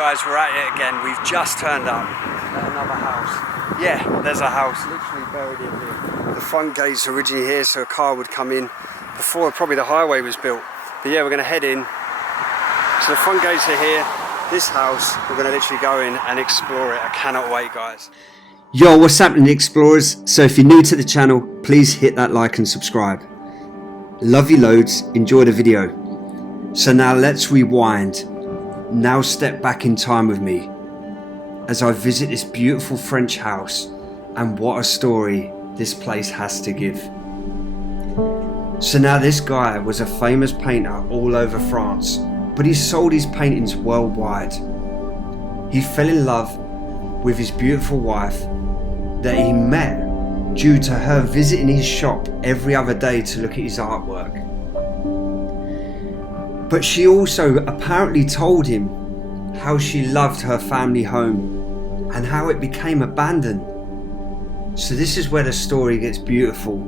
guys, we're at it again. We've just turned up at another house. Yeah, there's a house literally buried in here. The front gate's originally here so a car would come in before probably the highway was built. But yeah, we're going to head in. So the front gates are here. This house, we're going to literally go in and explore it. I cannot wait, guys. Yo, what's happening, explorers? So if you're new to the channel, please hit that like and subscribe. Love you loads, enjoy the video. So now let's rewind. Now step back in time with me as I visit this beautiful French house, and what a story this place has to give. So now this guy was a famous painter all over France, but he sold his paintings worldwide. He fell in love with his beautiful wife that he met due to her visiting his shop every other day to look at his artwork. But she also apparently told him how she loved her family home and how it became abandoned. So this is where the story gets beautiful.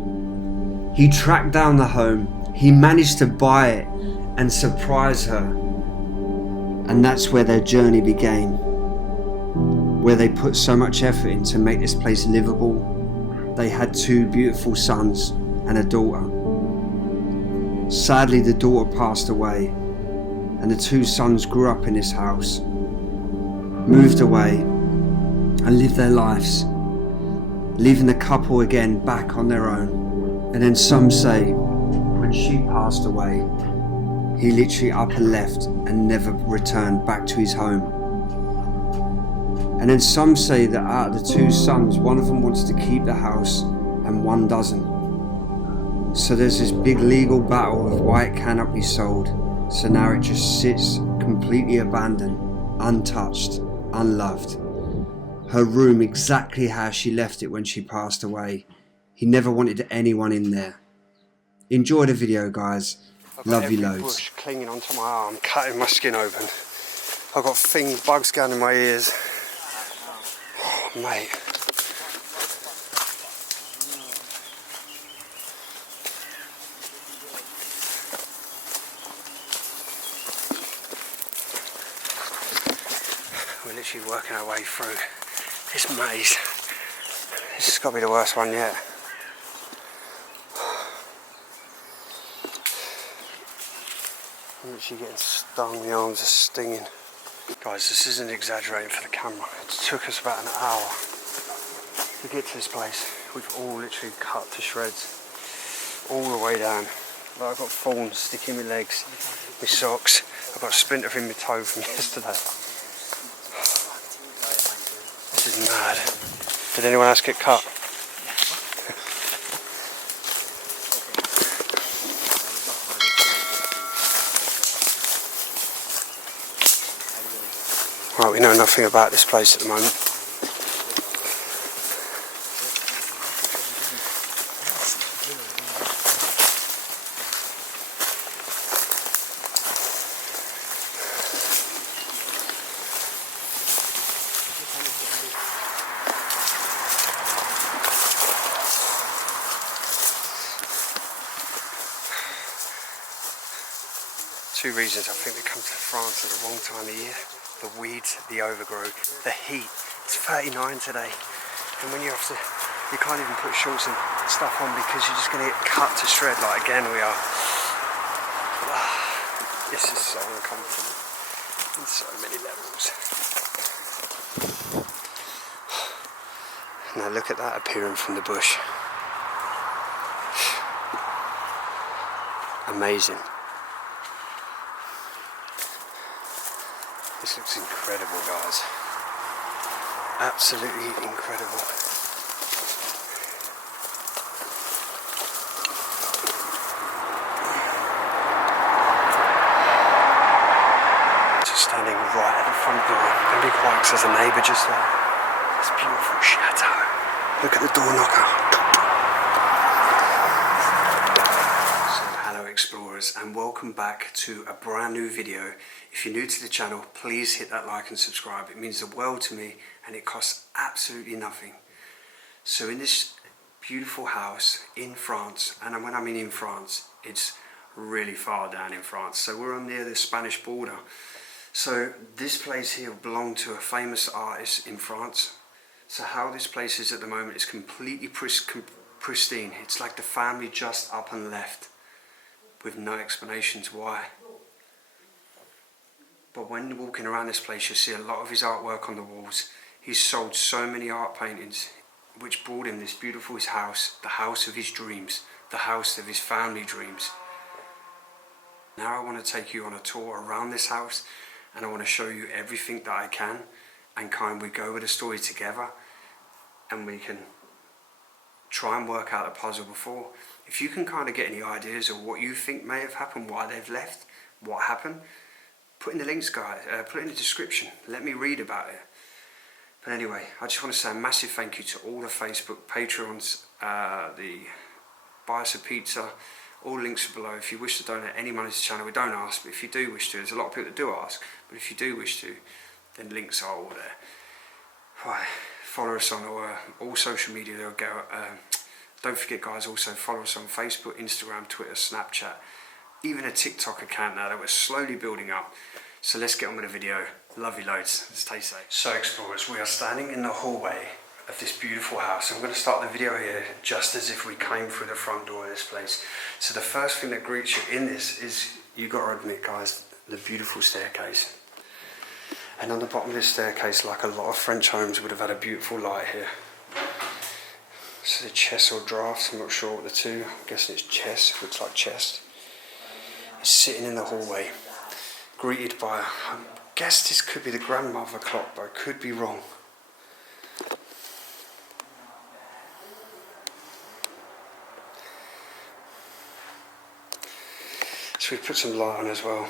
He tracked down the home, he managed to buy it and surprise her. And that's where their journey began, where they put so much effort in to make this place livable. They had 2 beautiful sons and a daughter. Sadly, the daughter passed away, and the 2 sons grew up in this house, moved away, and lived their lives, leaving the couple again back on their own. And then some say, when she passed away, he literally up and left and never returned back to his home. And then some say that out of the 2 sons, one of them wants to keep the house and one doesn't. So there's this big legal battle of why it cannot be sold. So now it just sits completely abandoned, untouched, unloved. Her room exactly how she left it when she passed away. He never wanted anyone in there. Enjoy the video, guys. Love you loads. Bush clinging onto my arm, cutting my skin open. I've got bugs going in my ears. Oh, mate. We're literally working our way through this maze. This has got to be the worst one yet. I'm literally getting stung, the arms are stinging. Guys, this isn't exaggerating for the camera. It took us about an hour to get to this place. We've all literally cut to shreds, all the way down. But I've got thorns sticking in my legs, my socks. I've got a splinter in my toe from yesterday. This is mad. Did anyone else get cut? Right, we know nothing about this place at the moment. Two reasons I think we come to France at the wrong time of year. The weeds, the overgrowth, the heat. It's 39 today, and when you can't even put shorts and stuff on because you're just going to get cut to shred like again we are. This is so uncomfortable on so many levels. Now look at that appearing from the bush. Amazing. This looks incredible, guys. Absolutely incredible. Just standing right at the front door. And be quiet because there's a neighbour just there. This beautiful chateau. Look at the door knocker. Explorers, and welcome back to a brand new video. If you're new to the channel, please hit that like and subscribe. It means the world to me and it costs absolutely nothing. So in this beautiful house in France, and when I mean in France, it's really far down in France. So we're on near the Spanish border. So this place here belonged to a famous artist in France. So how this place is at the moment is completely pristine. It's like the family just up and left with no explanations why. But when walking around this place, you'll see a lot of his artwork on the walls. He's sold so many art paintings, which brought him this beautiful house, the house of his dreams, the house of his family dreams. Now I want to take you on a tour around this house, and I want to show you everything that I can, and we go with the story together, and we can try and work out the puzzle before. If you can kind of get any ideas of what you think may have happened, why they've left, what happened, put in the links, guys, put it in the description, let me read about it. But anyway, I just want to say a massive thank you to all the Facebook Patreons, the Buy Us a Pizza, all links are below. If you wish to donate any money to the channel, we don't ask, but if you do wish to, there's a lot of people that do ask, but if you do wish to, then links are all there. Right, follow us on all social media. They'll go. Don't forget, guys, also follow us on Facebook, Instagram, Twitter, Snapchat, even a TikTok account now that we're slowly building up. So let's get on with the video. Love you loads. Stay safe. So explorers, we are standing in the hallway of this beautiful house. I'm going to start the video here just as if we came through the front door of this place. So the first thing that greets you in this is, you got to admit, guys, the beautiful staircase. And on the bottom of this staircase, like a lot of French homes, would have had a beautiful light here. So the chest or drafts, I'm not sure what the two, I'm guessing it's chest, looks like chest. It's sitting in the hallway, greeted by, I guess this could be the grandmother clock, but I could be wrong. So we put some light on as well.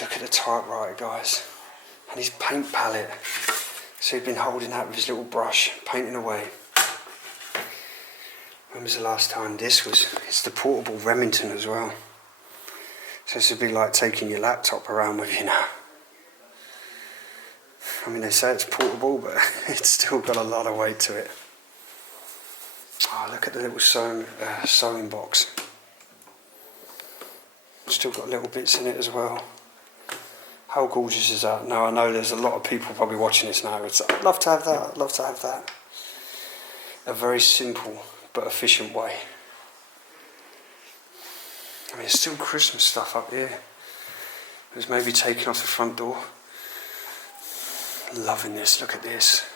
Look at the typewriter, guys, and his paint palette. So he'd been holding that with his little brush, painting away. When was the last time this was? It's the portable Remington as well. So this would be like taking your laptop around with you now. I mean, they say it's portable, but it's still got a lot of weight to it. Oh, look at the little sewing box. Still got little bits in it as well. How gorgeous is that? Now I know there's a lot of people probably watching this now. It's, I'd love to have that, I'd love to have that. A very simple but efficient way. I mean, there's still Christmas stuff up here. It was maybe taken off the front door. Loving this, look at this.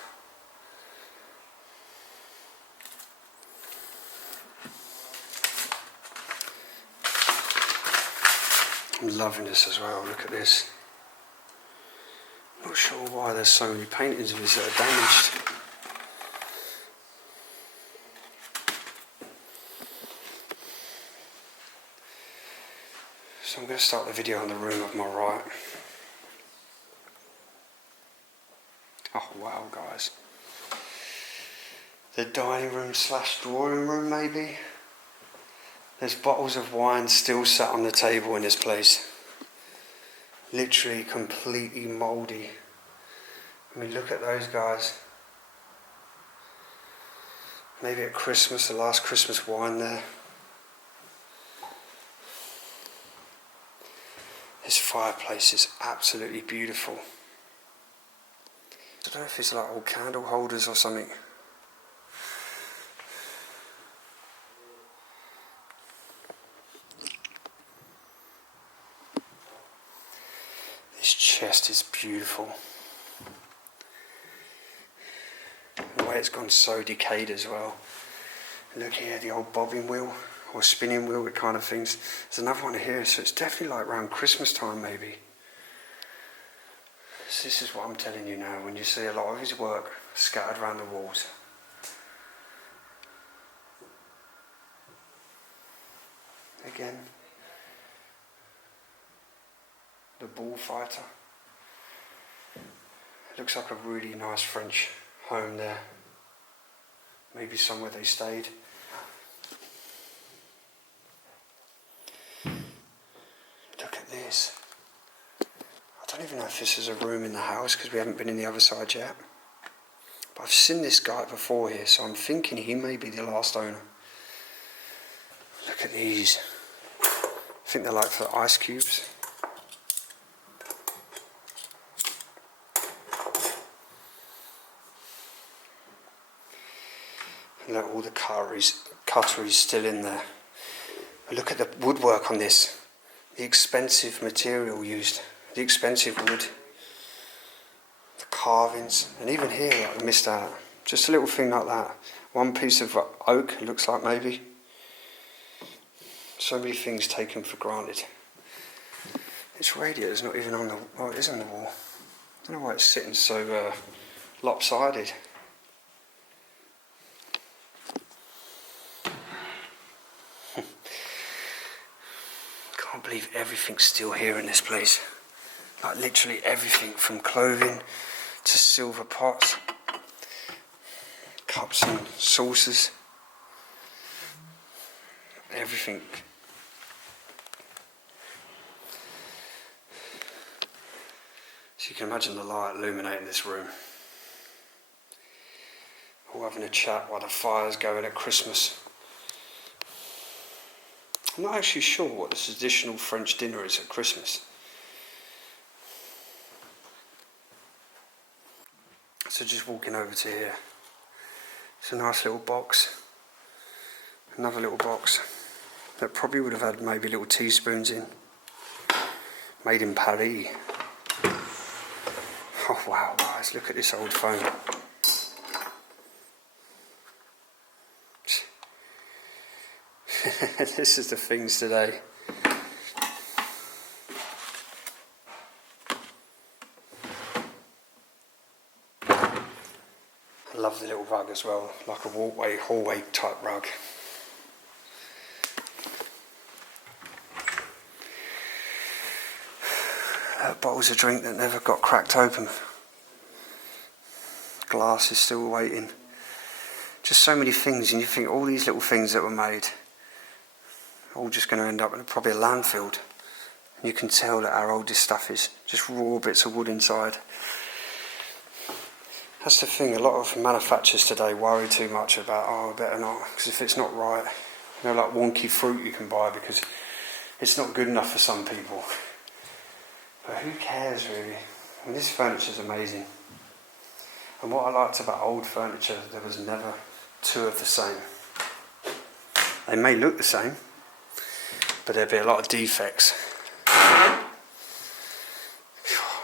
I'm loving this as well, look at this. Not sure why there's so many paintings of this that are damaged. So I'm going to start the video on the room of my right. Oh wow, guys. The dining room / drawing room maybe. There's bottles of wine still sat on the table in this place. Literally completely mouldy. I mean, look at those, guys. Maybe at Christmas, the last Christmas wine there. This fireplace is absolutely beautiful. I don't know if it's like old candle holders or something. This chest is beautiful. The way it's gone so decayed as well. Look here, the old bobbing wheel or spinning wheel, it kind of things. There's another one here, so it's definitely like around Christmas time maybe. So this is what I'm telling you now, when you see a lot of his work scattered around the walls. Again, the bullfighter. It looks like a really nice French home there. Maybe somewhere they stayed. Look at this. I don't even know if this is a room in the house because we haven't been in the other side yet. But I've seen this guy before here, so I'm thinking he may be the last owner. Look at these. I think they're like for ice cubes. And look, all the cutlery's still in there. But look at the woodwork on this. The expensive material used. The expensive wood. The carvings. And even here, I missed out. Just a little thing like that. One piece of oak, it looks like maybe. So many things taken for granted. This radiator's not even on the... Oh, it is on the wall. I don't know why it's sitting so lopsided. Can't believe everything's still here in this place. Like literally everything, from clothing to silver pots, cups and saucers, everything. So you can imagine the light illuminating this room. All having a chat while the fire's going at Christmas. I'm not actually sure what the traditional French dinner is at Christmas. So just walking over to here. It's a nice little box. Another little box that probably would have had maybe little teaspoons in. Made in Paris. Oh wow, guys, look at this old phone. This is the things today. I love the little rug as well, like a hallway type rug. Bottles of drink that never got cracked open. Glass is still waiting. Just so many things, and you think all these little things that were made, all just going to end up in probably a landfill. And you can tell that our oldest stuff is just raw bits of wood inside. That's the thing, a lot of manufacturers today worry too much about, I better not, because if it's not right, you know, like wonky fruit you can buy because it's not good enough for some people. But who cares really? I mean, this furniture's amazing. And what I liked about old furniture, there was never two of the same. They may look the same, but there'd be a lot of defects.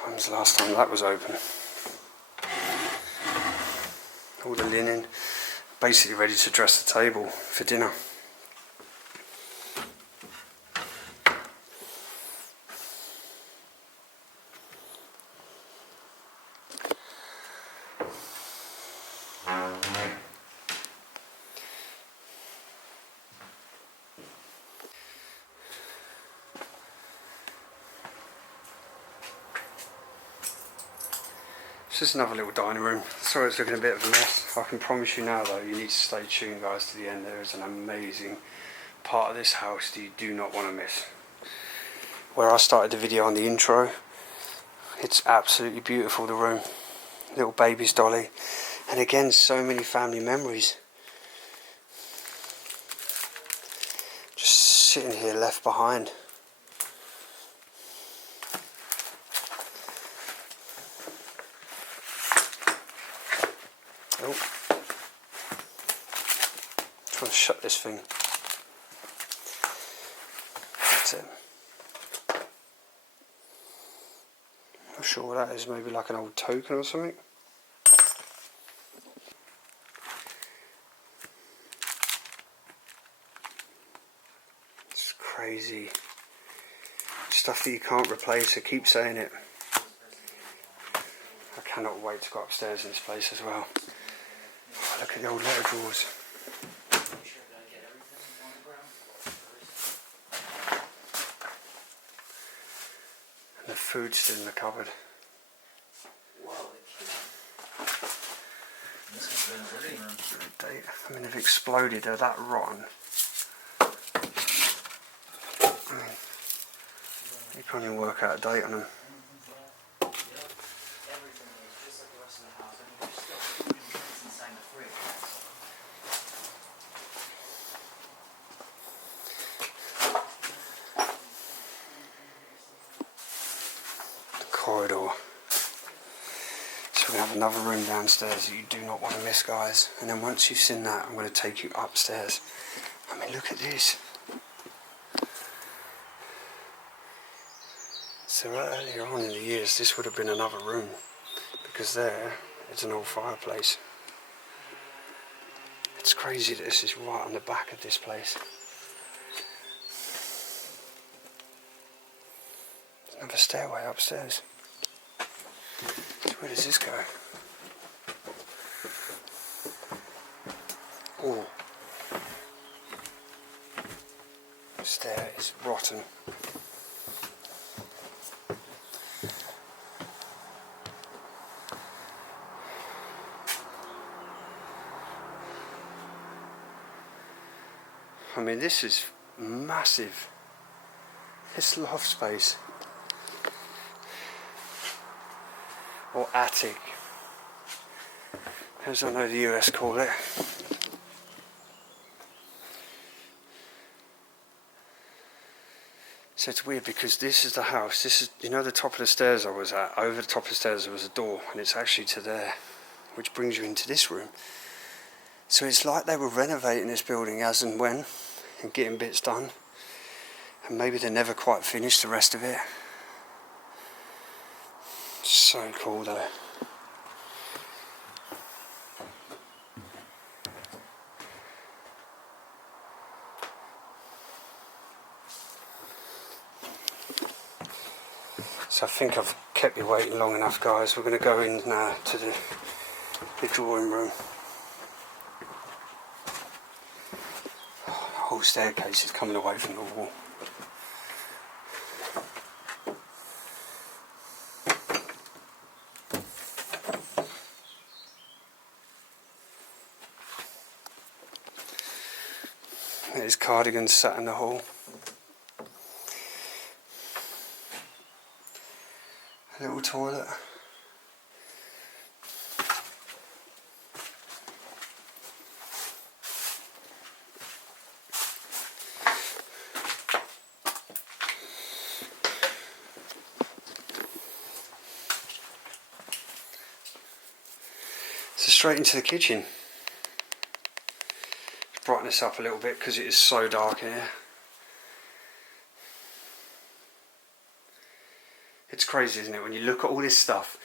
When was the last time that was open? All the linen, basically ready to dress the table for dinner. It's just another little dining room. Sorry it's looking a bit of a mess. I can promise you now though, you need to stay tuned guys to the end. There is an amazing part of this house that you do not want to miss. Where I started the video on the intro, it's absolutely beautiful, the room. Little baby's dolly. And again, so many family memories. Just sitting here left behind. Oh, trying to shut this thing. That's it. Not sure what that is. Maybe like an old token or something. It's crazy stuff that you can't replace. I keep saying it. I cannot wait to go upstairs in this place as well. Oh, look at the old letter drawers. And the food's still in the cupboard. I mean, they've exploded. They're that rotten. You can't even work out a date on them. Corridor. It's So we're going to have another room downstairs that you do not want to miss, guys. And then once you've seen that, I'm going to take you upstairs. I mean, look at this. So right earlier on in the years, this would have been another room, because there, it's an old fireplace. It's crazy that this is right on the back of this place. There's another stairway upstairs. So where does this go? Oh, the stair is rotten. I mean, this is massive. This loft space, or attic, as I know the US call it. So it's weird because this is the house. This is, you know, the top of the stairs I was at. Over the top of the stairs there was a door, and it's actually to there, which brings you into this room. So it's like they were renovating this building as and when, and getting bits done, and maybe they never quite finished the rest of it. So cool though. So I think I've kept you waiting long enough, guys. We're going to go in now to the drawing room. The whole staircase is coming away from the wall. There's cardigans sat in the hall. A little toilet. So straight into the kitchen. Brighten this up a little bit because it is so dark in here. It's crazy, isn't it, when you look at all this stuff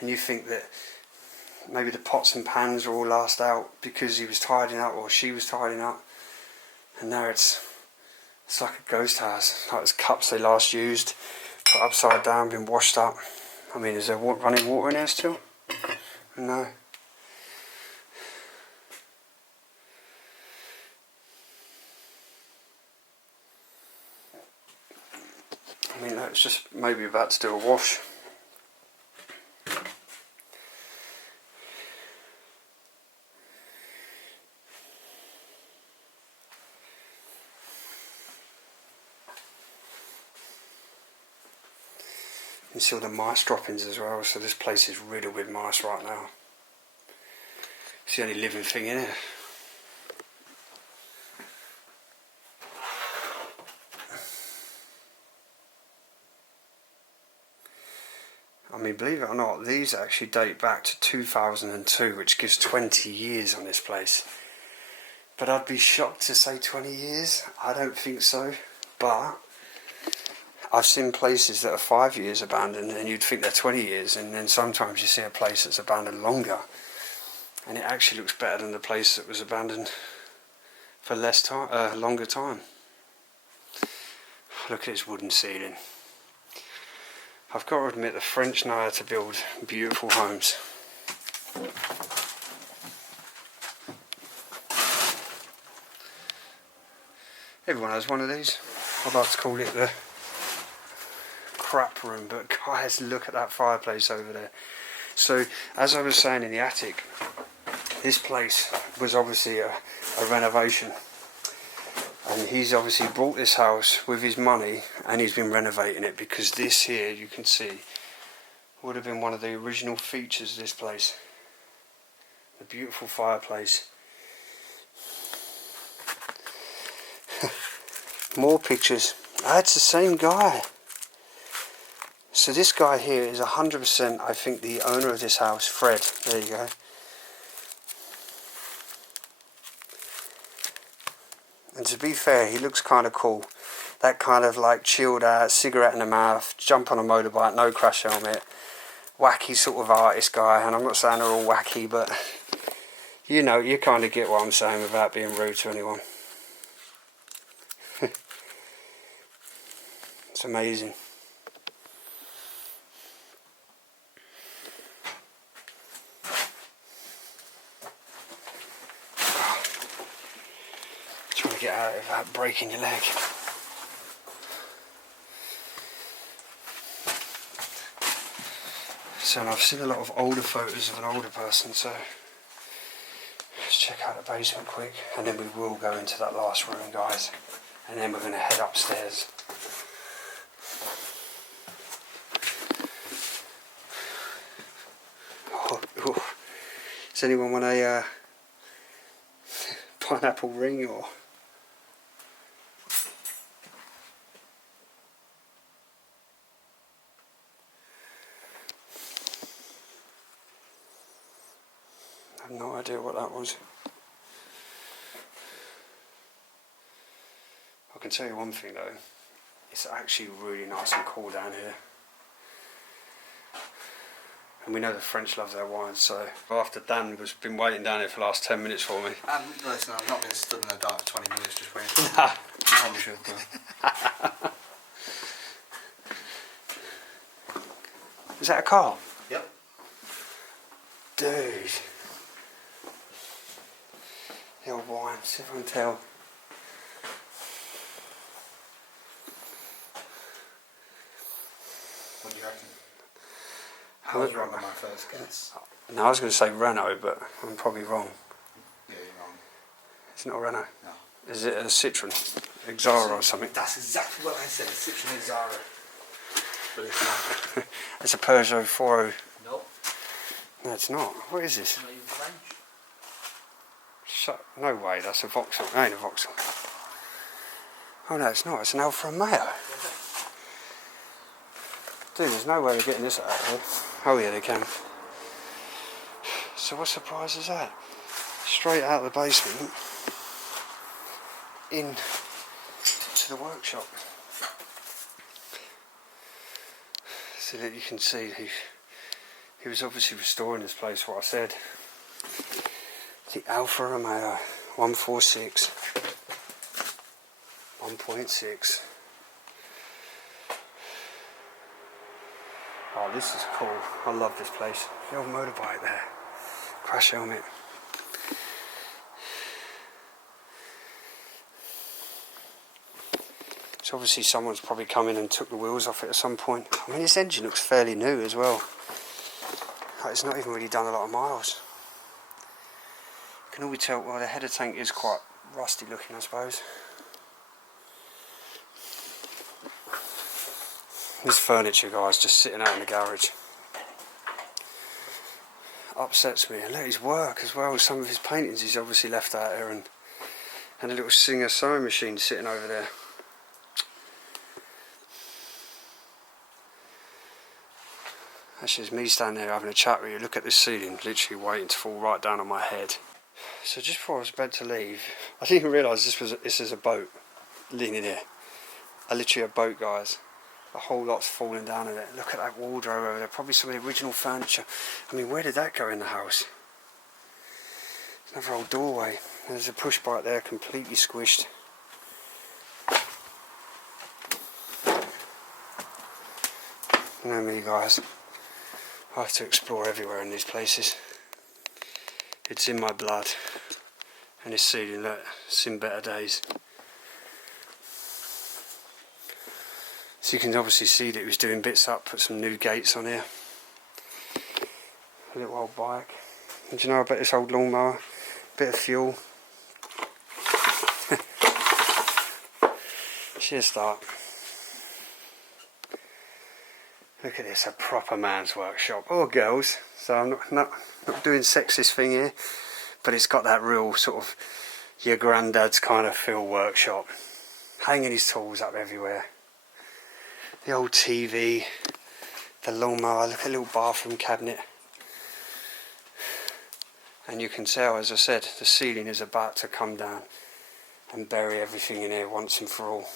and you think that maybe the pots and pans are all last out because he was tidying up or she was tidying up, and now it's like a ghost house. Like there's cups they last used, put upside down, been washed up. I mean, is there running water in there still? No. I mean, it's just maybe about to do a wash. You can see all the mice droppings as well, so this place is riddled with mice right now. It's the only living thing in it. I mean, believe it or not, these actually date back to 2002, which gives 20 years on this place. But I'd be shocked to say 20 years. I don't think so. But I've seen places that are 5 years abandoned and you'd think they're 20 years, and then sometimes you see a place that's abandoned longer and it actually looks better than the place that was abandoned for longer time. Look at this wooden ceiling. I've got to admit, the French know how to build beautiful homes. Everyone has one of these. I'd like to call it the crap room, but guys, look at that fireplace over there. So, as I was saying in the attic, this place was obviously a renovation. And he's obviously bought this house with his money and he's been renovating it, because this here, you can see, would have been one of the original features of this place. The beautiful fireplace. More pictures. Ah, it's the same guy. So this guy here is 100%, I think, the owner of this house, Fred. There you go. And to be fair, he looks kind of cool. That kind of like chilled out, cigarette in the mouth, jump on a motorbike, no crash helmet. Wacky sort of artist guy, and I'm not saying they're all wacky, but you know, you kind of get what I'm saying without being rude to anyone. It's amazing. Trying to get out without breaking your leg. So I've seen a lot of older photos of an older person, so let's check out the basement quick, and then we will go into that last room, guys, and then we're going to head upstairs. Oh. Does anyone want a pineapple ring or? I have no idea what that was. I can tell you one thing though, it's actually really nice and cool down here. And we know the French love their wine, so after Dan has been waiting down here for the last 10 minutes for me. Listen, I've not been stood in the dark for 20 minutes just waiting. Nah. Is that a car? Yep. Dude. The old wine, see if I can tell. What do you reckon? I was wrong on my first guess. No, I was going to say Renault, but I'm probably wrong. Yeah, you're wrong. It's not a Renault. No. Is it a Citroen? Xara or something? That's exactly what I said, a Citroen Xara. But it's not. It's a Peugeot 40. Nope. No, it's not. What is this? It's not even French. No way, that's a Vauxhall. It ain't a Vauxhall. Oh no, it's not. It's an Alfa Romeo. Dude, there's no way they're getting this out of here. Oh yeah, they can. So what surprise is that? Straight out of the basement in to the workshop. So that you can see he was obviously restoring this place, what I said. The Alfa Romeo 146 1.6. Oh, this is cool. I love this place. The old motorbike there. Crash helmet. So obviously someone's probably come in and took the wheels off it at some point. I mean, this engine looks fairly new as well. Like, it's not even really done a lot of miles. You can always tell, well, the header tank is quite rusty looking, I suppose. This furniture, guys, just sitting out in the garage. Upsets me. And look at his work as well. Some of his paintings he's obviously left out here, and a little Singer sewing machine sitting over there. That's just me standing there having a chat with you. Look at this ceiling, literally waiting to fall right down on my head. So just before I was about to leave, I didn't even realise this is a boat leaning here. Literally a boat, guys. The whole lot's falling down in it. Look at that wardrobe over there. Probably some of the original furniture. I mean, where did that go in the house? Another old doorway. There's a push bike there, completely squished. You know me, guys. I have to explore everywhere in these places. It's in my blood. And this ceiling, look, it's seen better days. So you can obviously see that he was doing bits up, put some new gates on here. A little old bike. And do you know about this old lawnmower? Bit of fuel. Sheer start. Look at this, a proper man's workshop. Or girls. So I'm not doing sexist thing here. But it's got that real sort of your granddad's kind of feel workshop. Hanging his tools up everywhere. The old TV, the lawnmower, look at a little bathroom cabinet. And you can tell, as I said, the ceiling is about to come down and bury everything in here once and for all.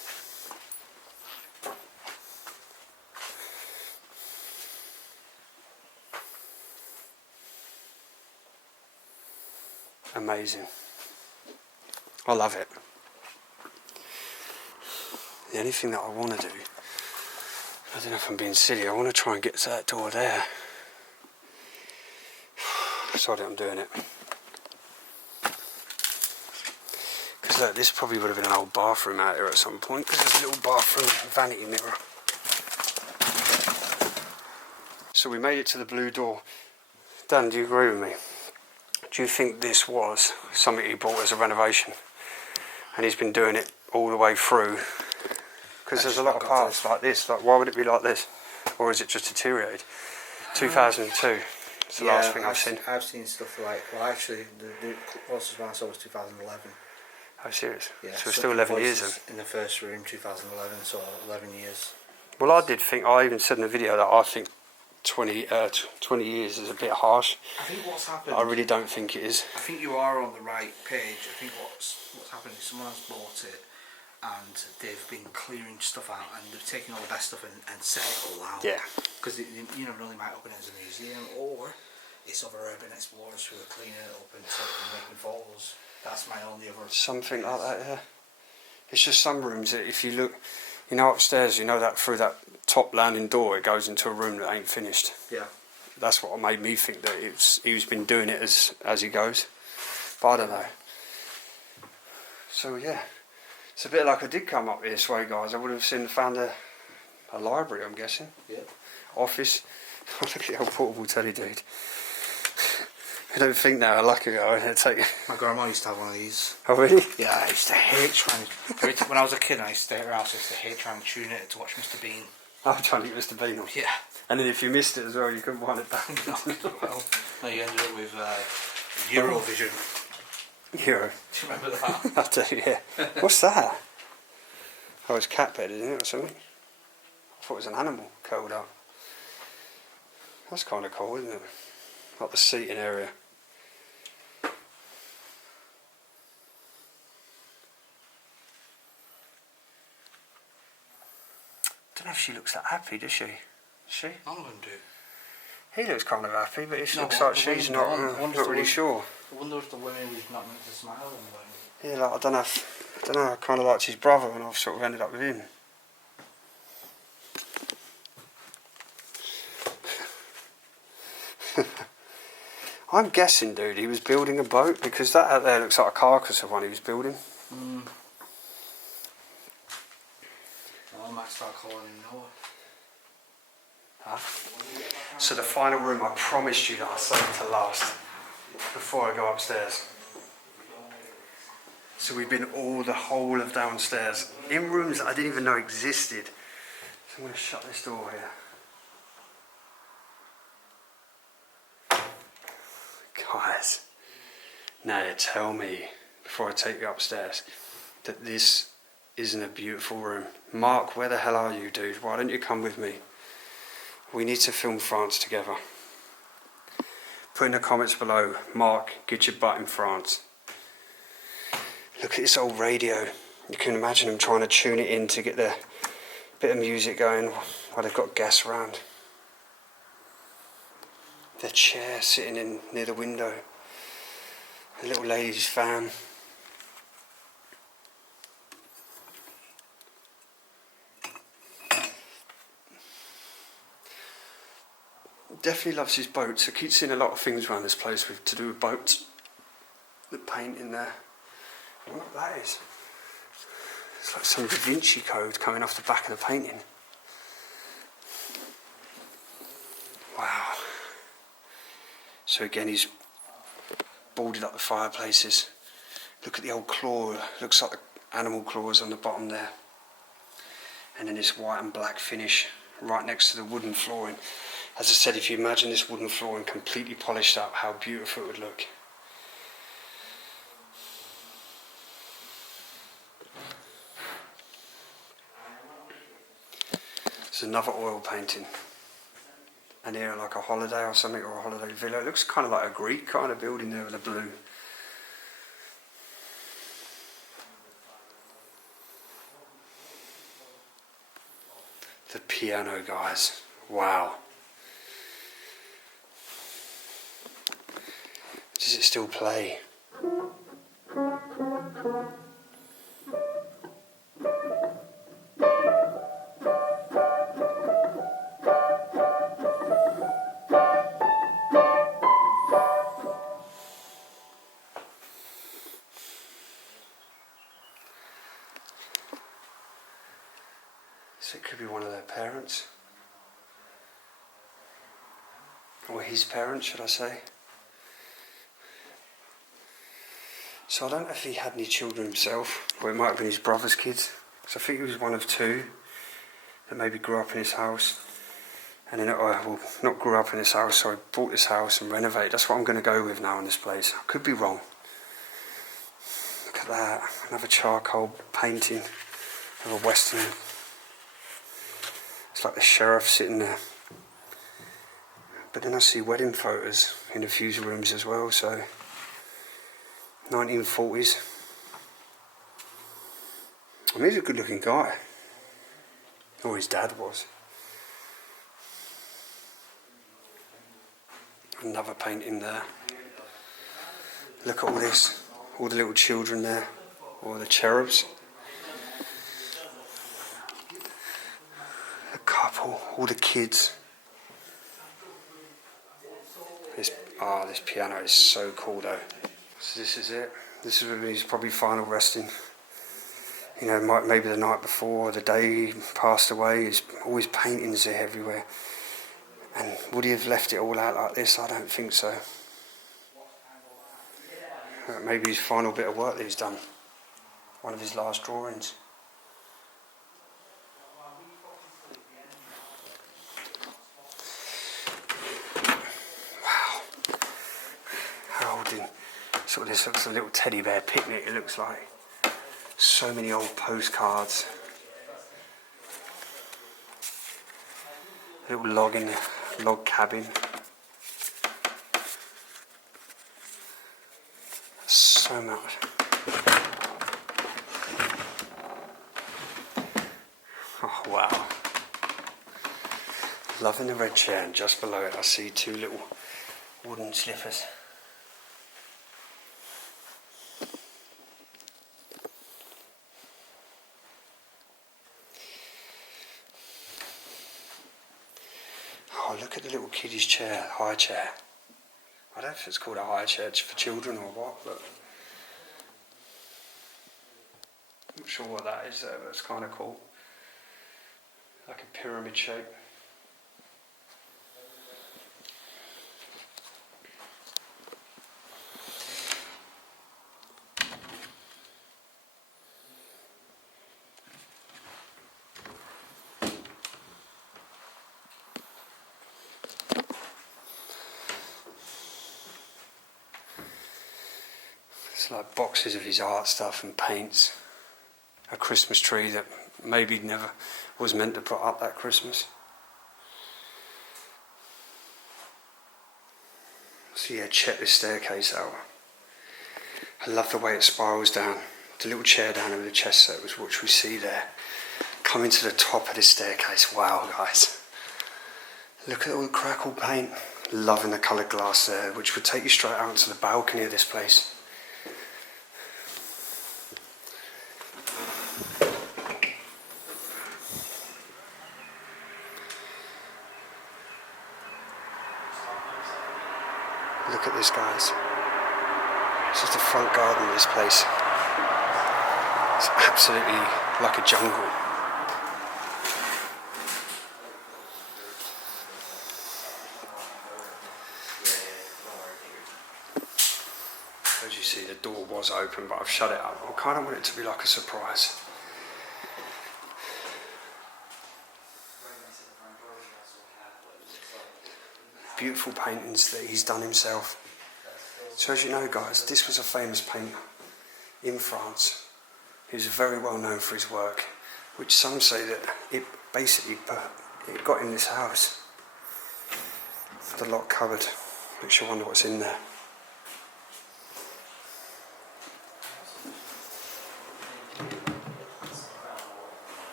Amazing. I love it. The only thing that I want to do, I don't know if I'm being silly, I want to try and get to that door there. Sorry, I'm doing it. Because look, this probably would have been an old bathroom out here at some point, because there's a little bathroom vanity mirror. So we made it to the blue door. Dan, do you agree with me? Do you think this was something he bought as a renovation? And he's been doing it all the way through? Because there's a lot of parts like this. Like, why would it be like this? Or is it just deteriorated? 2002. It's the last thing I've seen. I've seen stuff like, well, actually, the closest one I saw was 2011. Oh, serious? Yeah, so it's still 11 years then? In the first room, 2011, so 11 years. Well, I did think, I even said in the video that I think 20 years is a bit harsh. I think what's happened... I really don't think it is. I think you are on the right page. I think what's happened is someone has bought it and they've been clearing stuff out and they've taken all the best stuff and set it all out. Yeah. Because you never really might open it as a museum, or it's other urban explorers who are cleaning it up and making photos. That's my only other... Something like that, yeah. It's just some rooms that if you look, you know, upstairs, you know that through that top landing door it goes into a room that ain't finished. Yeah. That's what made me think that he's been doing it as he goes. But I don't know. So yeah. It's a bit like I did come up this way, guys. I would have found a library, I'm guessing. Yeah. Office. Look at the old portable telly, dude. I don't think now. Lucky I take. My grandma used to have one of these. Oh really? Yeah, I used to hate trying to... When I was a kid and I used to stay at her house, I used to hate trying to tune it to watch Mr. Bean. I'm trying to get Mr. Bean on. Yeah. And then if you missed it as well, you couldn't wind it back. No, you ended up with Eurovision. Euro. Do you remember that? I do, yeah. What's that? Oh, it's cat bed, isn't it, or something? I thought it was an animal curled up. That's kind of cool, isn't it? Like the seating area. Don't know if she looks that happy, does she? Does she? None of them do. He looks kind of happy, but it No, looks but like the she's women not, don't. not really sure. I wonder if the women was not meant to smile in the Yeah, like, I don't know, I kind of liked his brother and I've sort of ended up with him. I'm guessing, dude, he was building a boat because that out there looks like a carcass of one he was building. I might start calling him Noah. Huh? So the final room, I promised you that I saved to last before I go upstairs. So we've been the whole of downstairs in rooms that I didn't even know existed. So I'm going to shut this door here. Guys, now you tell me, before I take you upstairs, that this isn't a beautiful room. Mark, where the hell are you, dude? Why don't you come with me? We need to film France together. Put in the comments below, Mark, get your butt in France. Look at this old radio. You can imagine them trying to tune it in to get the bit of music going while they've got guests around. The chair sitting in near the window. A little lady's fan. Definitely loves his boats. I keep seeing a lot of things around this place to do with boats. The paint in there. I wonder what that is. It's like some Da Vinci code coming off the back of the painting. Wow. So again, he's boarded up the fireplaces. Look at the old claw. Looks like the animal claws on the bottom there. And then this white and black finish right next to the wooden flooring. As I said, if you imagine this wooden flooring completely polished up, how beautiful it would look. There's another oil painting. and here like a holiday or something, or a holiday villa. It looks kind of like a Greek kind of building there with the blue. The piano, guys. Wow. Does it still play? So it could be one of their parents. Or his parents, should I say. So I don't know if he had any children himself, or it might have been his brother's kids. So I think he was one of two that maybe grew up in his house. And then, well, not grew up in this house, sorry, bought this house and renovated. That's what I'm going to go with now in this place. I could be wrong. Look at that, another charcoal painting of a Western. It's like the sheriff sitting there. But then I see wedding photos in a few rooms as well, so 1940s. I mean, he's a good looking guy. Or his dad was. Another painting there. Look at all this. All the little children there. All the cherubs. The couple. All the kids. This piano is so cool though. So this is it. This is his probably final resting. You know, maybe the night before, the day he passed away. There's always paintings there everywhere. And would he have left it all out like this? I don't think so. Maybe his final bit of work that he's done. One of his last drawings. Wow. Holding. Sort of this looks a little teddy bear picnic, it looks like. So many old postcards. A little log cabin. So much. Oh wow. Loving the red chair, and just below it I see two little wooden slippers. Oh, look at the little kiddie's chair, high chair. I don't know if it's called a high chair for children or what, but I'm not sure what that is there, but it's kind of cool. Like a pyramid shape. It's like boxes of his art stuff and paints. A Christmas tree that maybe never was meant to put up that Christmas. So yeah, check this staircase out. I love the way it spirals down. The little chair down with the chest set, which we see there. Coming to the top of this staircase. Wow, guys. Look at all the crackle paint. Loving the coloured glass there, which would take you straight out to the balcony of this place. Look at this, guys. This is the front garden of this place. It's absolutely like a jungle. As you see, the door was open, but I've shut it up. I kind of want it to be like a surprise. Beautiful paintings that he's done himself. So as you know, guys, this was a famous painter in France. He was very well known for his work, which some say that it basically it got in this house. The lock cupboard. Makes you wonder what's in there.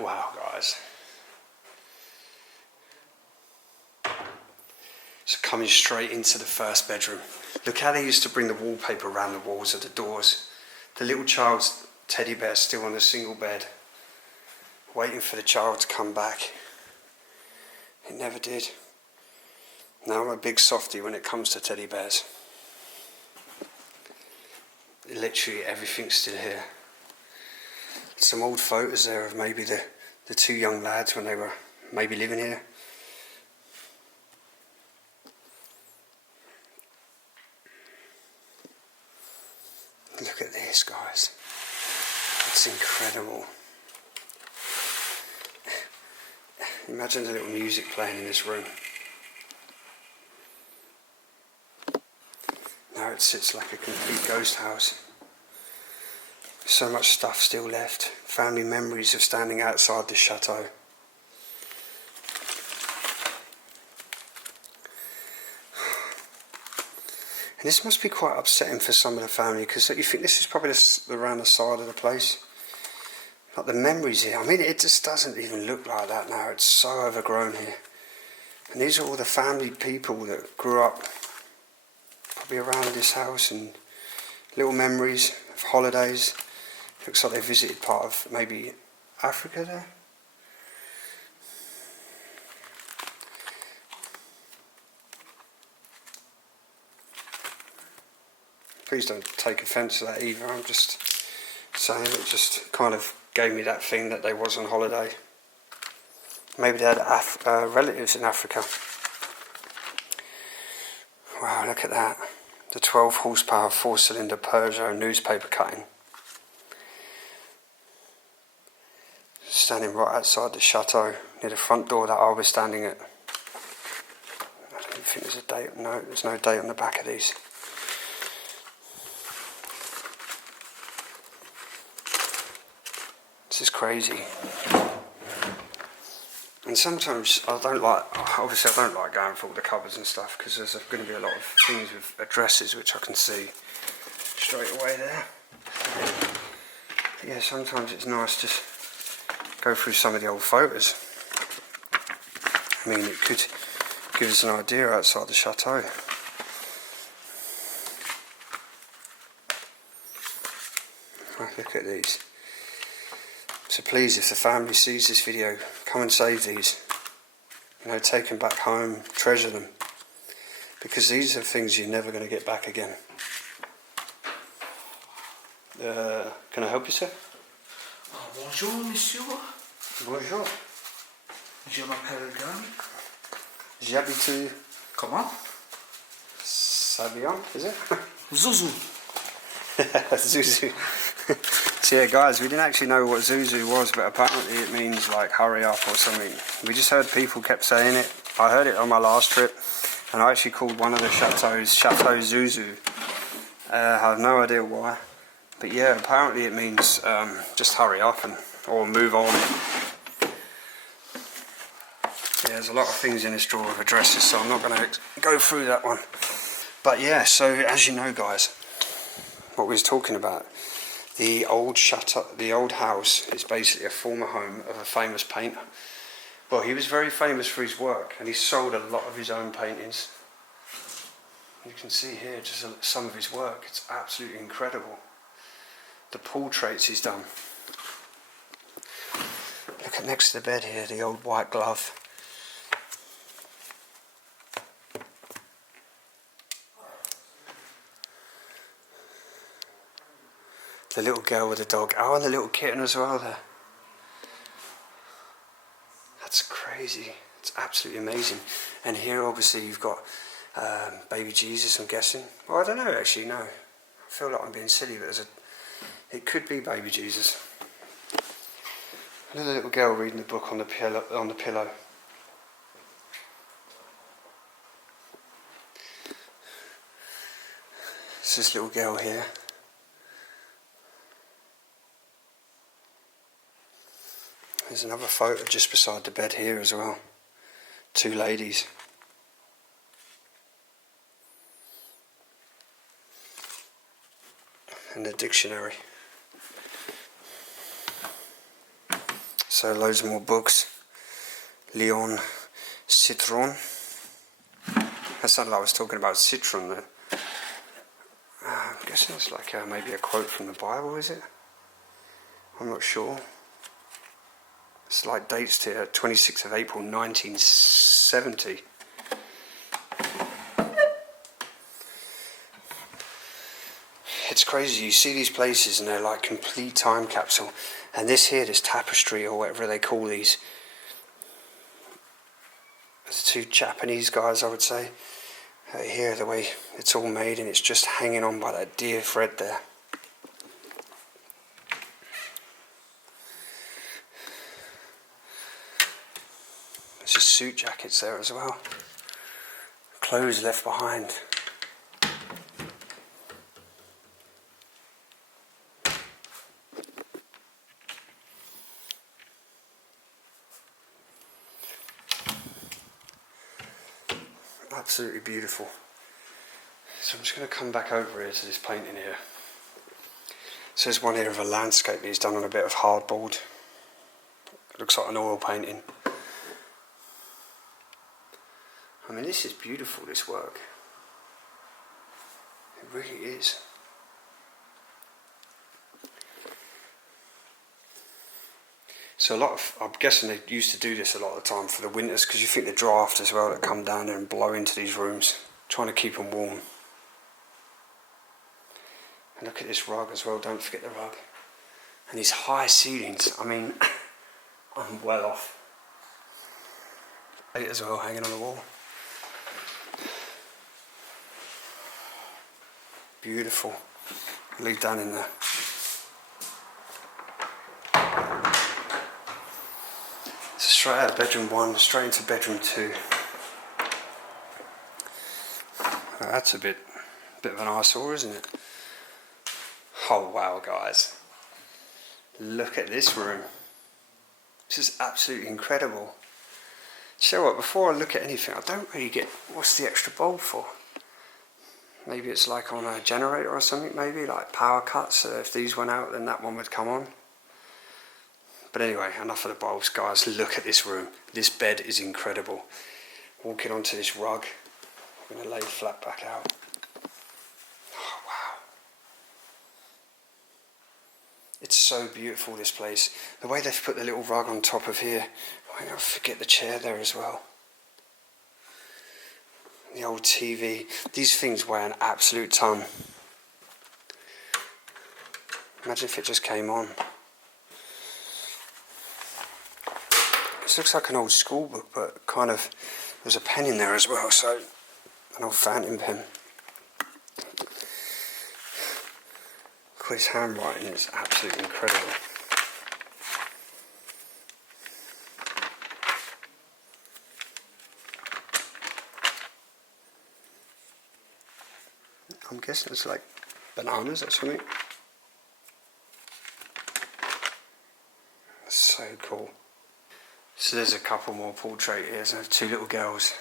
Wow, guys. So coming straight into the first bedroom. Look how they used to bring the wallpaper around the walls of the doors. The little child's teddy bear still on a single bed, waiting for the child to come back. It never did. Now I'm a big softie when it comes to teddy bears. Literally everything's still here. Some old photos there of maybe the two young lads when they were maybe living here. Look at this, guys. It's incredible. Imagine the little music playing in this room. Now it sits like a complete ghost house. So much stuff still left. Family memories of standing outside this chateau. And this must be quite upsetting for some of the family, because you think this is probably around the side of the place. Like the memories here, I mean, it just doesn't even look like that now. It's so overgrown here. And these are all the family people that grew up probably around this house, and little memories of holidays. Looks like they visited part of maybe Africa there. Please don't take offence to that either. I'm just saying it just kind of gave me that thing that they was on holiday. Maybe they had relatives in Africa. Wow, look at that. The 12 horsepower 4-cylinder Peugeot newspaper cutting. Standing right outside the chateau, near the front door that I was standing at. I don't think there's a date. No, there's no date on the back of these. This is crazy. And sometimes obviously I don't like going through all the cupboards and stuff, because there's going to be a lot of things with addresses which I can see straight away there. But yeah, sometimes it's nice to go through some of the old photos. I mean, it could give us an idea outside the chateau. Look at these. So please, if the family sees this video, come and save these. You know, take them back home, treasure them. Because these are things you're never going to get back again. Can I help you, sir? Bonjour, monsieur. Bonjour. Je m'appelle Gan. J'habite... Comment? Sabian, is it? Zuzu. Zuzu. So yeah, guys, we didn't actually know what Zuzu was, but apparently it means like hurry up or something. We just heard people kept saying it. I heard it on my last trip, and I actually called one of the chateaus Chateau Zuzu. I have no idea why, but yeah, apparently it means just hurry up or move on. Yeah, there's a lot of things in this drawer of addresses, so I'm not going to go through that one. But yeah, so as you know, guys, what we was talking about, the old chateau, the old house is basically a former home of a famous painter. Well, he was very famous for his work, and he sold a lot of his own paintings. You can see here just some of his work. It's absolutely incredible. The portraits he's done. Look at next to the bed here, the old white glove. The little girl with the dog. Oh, and the little kitten as well there. That's crazy. It's absolutely amazing. And here obviously you've got baby Jesus, I'm guessing. Well, I don't know actually, no. I feel like I'm being silly, but it could be baby Jesus. Another little girl reading the book on the pillow. It's this little girl here. There's another photo just beside the bed here as well. Two ladies. And a dictionary. So loads more books. Leon Citron. That sounded like I was talking about citron there. I'm guessing it's like maybe a quote from the Bible, is it? I'm not sure. It's like dates to 26th of April 1970. It's crazy, you see these places and they're like complete time capsule. And this here, this tapestry or whatever they call these, there's two Japanese guys, I would say. Here, the way it's all made, and it's just hanging on by that dear thread there. There's just suit jackets there as well. Clothes left behind. Absolutely beautiful. So I'm just going to come back over here to this painting here. So there's one here of a landscape that he's done on a bit of hardboard. It looks like an oil painting. I mean, this is beautiful, this work. It really is. So I'm guessing they used to do this a lot of the time for the winters, because you think the draft as well that come down there and blow into these rooms, trying to keep them warm. And look at this rug as well, don't forget the rug. And these high ceilings, I mean, I'm well off. As well, hanging on the wall. Beautiful. Leave down in there. Straight out of bedroom 1, straight into bedroom 2. Well, that's a bit of an eyesore, isn't it? Oh wow, guys. Look at this room. This is absolutely incredible. So what, before I look at anything, I don't really get what's the extra bulb for. Maybe it's like on a generator or something, maybe, like power cuts, so if these went out then that one would come on. But anyway, enough of the bulbs, guys. Look at this room. This bed is incredible. Walking onto this rug. I'm going to lay flat back out. Oh, wow. It's so beautiful, this place. The way they've put the little rug on top of here. I don't forget the chair there as well. The old TV. These things weigh an absolute ton. Imagine if it just came on. This looks like an old school book, but kind of, there's a pen in there as well, so an old fountain pen. Look, his handwriting is absolutely incredible. I'm guessing it's like bananas or something. That's so cool. So there's a couple more portrait here, so two little girls.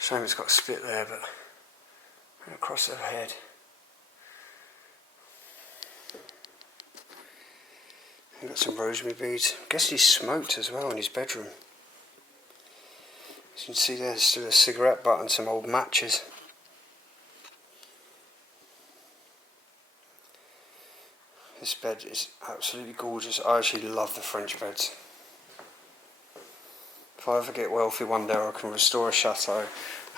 Shame it's got a split there, but across their head. We've got some rosemary beads. I guess he smoked as well in his bedroom. As you can see there's still a cigarette butt and some old matches. This bed is absolutely gorgeous. I actually love the French beds. If I ever get wealthy one day, I can restore a chateau.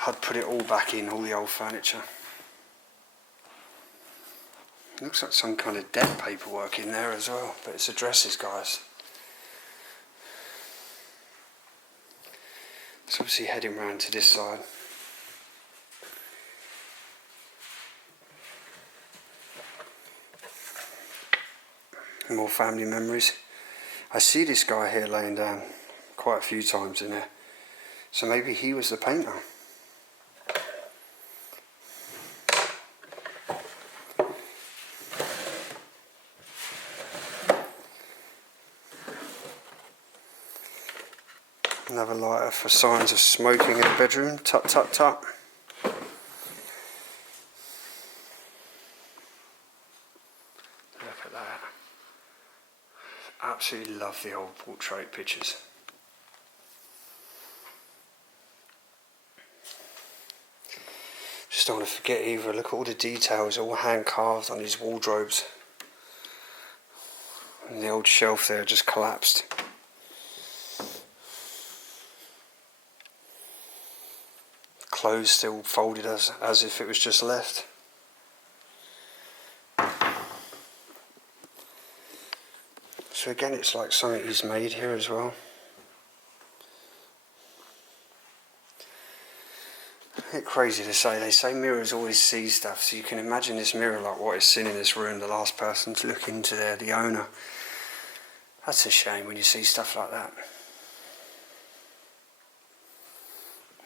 I'd put it all back in, all the old furniture. It looks like some kind of dead paperwork in there as well, but it's addresses, guys. It's obviously heading round to this side. More family memories. I see this guy here laying down quite a few times in there, so maybe he was the painter. Another lighter for signs of smoking in the bedroom. Tut tut tut. Look at that. Absolutely love the old portrait pictures. Just don't want to forget either. Look at all the details, all hand carved on these wardrobes. And the old shelf there just collapsed. Clothes still folded as if it was just left. So again, it's like something he's made here as well. A bit crazy to say. They say mirrors always see stuff, so you can imagine this mirror like what is seen in this room. The last person to look into there, the owner. That's a shame when you see stuff like that.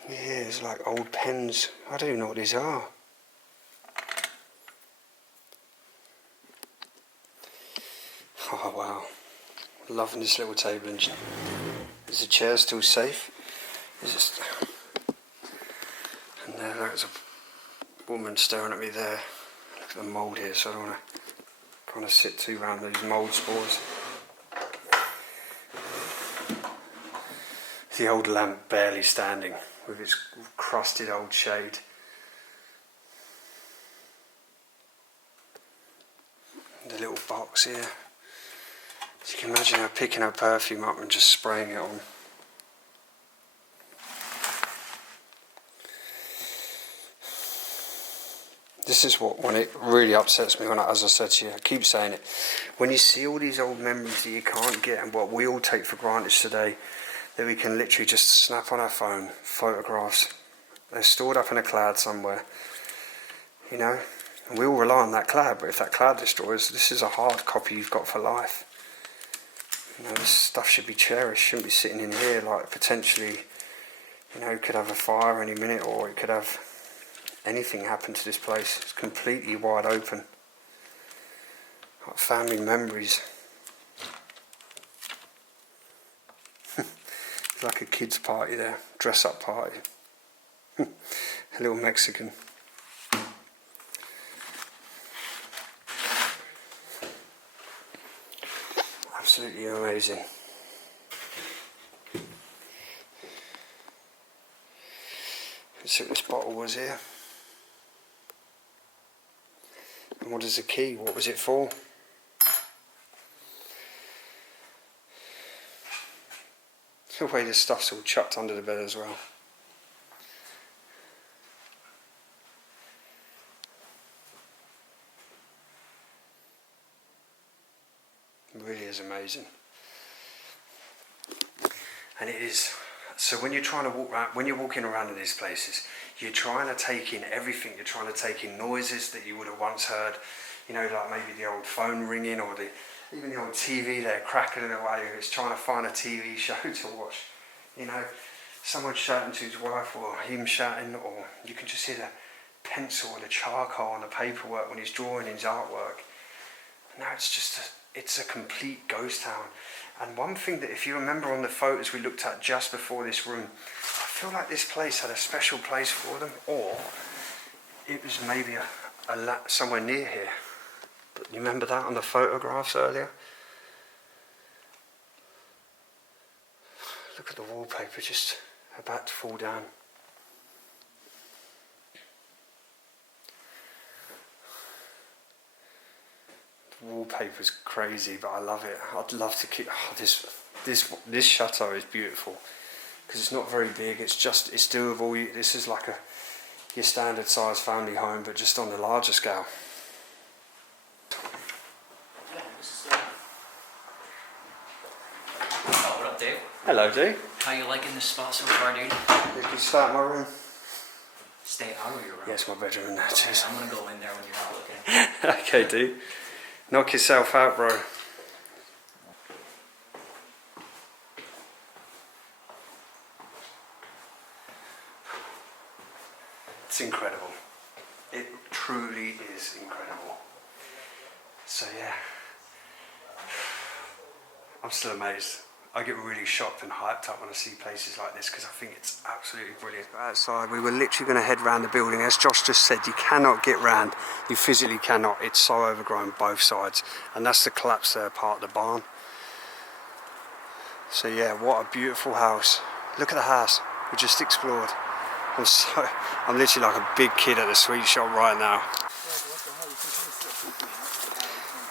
Yeah, it's like old pens. I don't even know what these are. Oh wow. Loving this little table. And is the chair still safe? Is it? And there's a woman staring at me there. Look at the mould here, so I don't want to kind of sit too around those mould spores. The old lamp barely standing with its crusted old shade. And the little box here. So you can imagine her picking her perfume up and just spraying it on. This is when it really upsets me, as I said to you, I keep saying it. When you see all these old memories that you can't get and what we all take for granted today, that we can literally just snap on our phone, photographs. They're stored up in a cloud somewhere, you know, and we all rely on that cloud, but if that cloud destroys, this is a hard copy you've got for life. You know, this stuff should be cherished, shouldn't be sitting in here like potentially, you know, could have a fire any minute, or it could have anything happen to this place. It's completely wide open. Like family memories. It's like a kids' party there, dress up party. A little Mexican. Absolutely amazing. Let's see what this bottle was here. And what is the key? What was it for? The way this stuff's all chucked under the bed as well. It really is amazing. And it is. So when you're trying to walk around, when you're walking around in these places, you're trying to take in everything. You're trying to take in noises that you would have once heard. You know, like maybe the old phone ringing, or even the old TV there crackling away. It's trying to find a TV show to watch. You know, someone shouting to his wife, or him shouting, or you can just hear the pencil or the charcoal on the paperwork when he's drawing his artwork. Now it's a complete ghost town. And one thing that, if you remember on the photos we looked at just before this room, I feel like this place had a special place for them, or it was maybe somewhere near here. But you remember that on the photographs earlier? Look at the wallpaper just about to fall down. The wallpaper's crazy, but I love it. I'd love to keep this chateau is beautiful because it's not very big. It's doable. This is like your standard size family home, but just on a larger scale. Oh, what up, Dave? Hello, Dave. How you liking this spot so far, dude? You can start my room. Stay out of your room. Yes, my bedroom in there. Okay, I'm gonna go in there when you're not looking. Okay, dude. Knock yourself out, bro. It's incredible. It truly is incredible. So yeah, I'm still amazed. I get really shocked and hyped up when I see places like this because I think it's absolutely brilliant. Outside, we were literally going to head round the building. As Josh just said, you cannot get round. You physically cannot. It's so overgrown both sides. And that's the collapsed part of the barn. So yeah, what a beautiful house. Look at the house we just explored. I'm literally like a big kid at the sweet shop right now.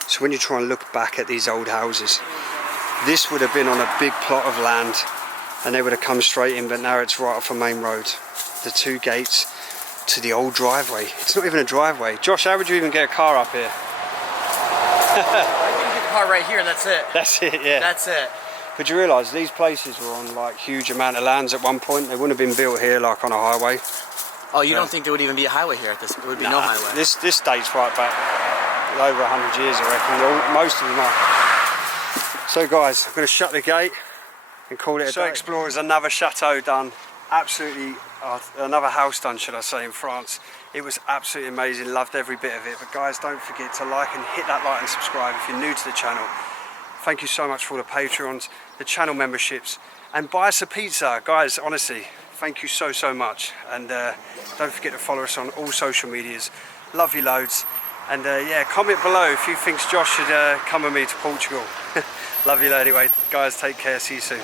So when you try and look back at these old houses, this would have been on a big plot of land and they would have come straight in, but now it's right off a main road. The two gates to the old driveway. It's not even a driveway. Josh, how would you even get a car up here? I can get a car right here and that's it. That's it, yeah. That's it. But you realise these places were on like huge amount of lands at one point. They wouldn't have been built here like on a highway. Oh, you don't think there would even be a highway here at this? There would be no highway. This dates right back over 100 years, I reckon. Most of them are. So guys, I'm going to shut the gate and call it a day. So Explorers, another chateau done. Absolutely, another house done, should I say, in France. It was absolutely amazing, loved every bit of it. But guys, don't forget to like and hit that like and subscribe if you're new to the channel. Thank you so much for all the Patreons, the channel memberships, and buy us a pizza. Guys, honestly, thank you so much. And don't forget to follow us on all social medias. Love you loads. And yeah, comment below if you think Josh should come with me to Portugal. Love you anyway. Guys, take care. See you soon.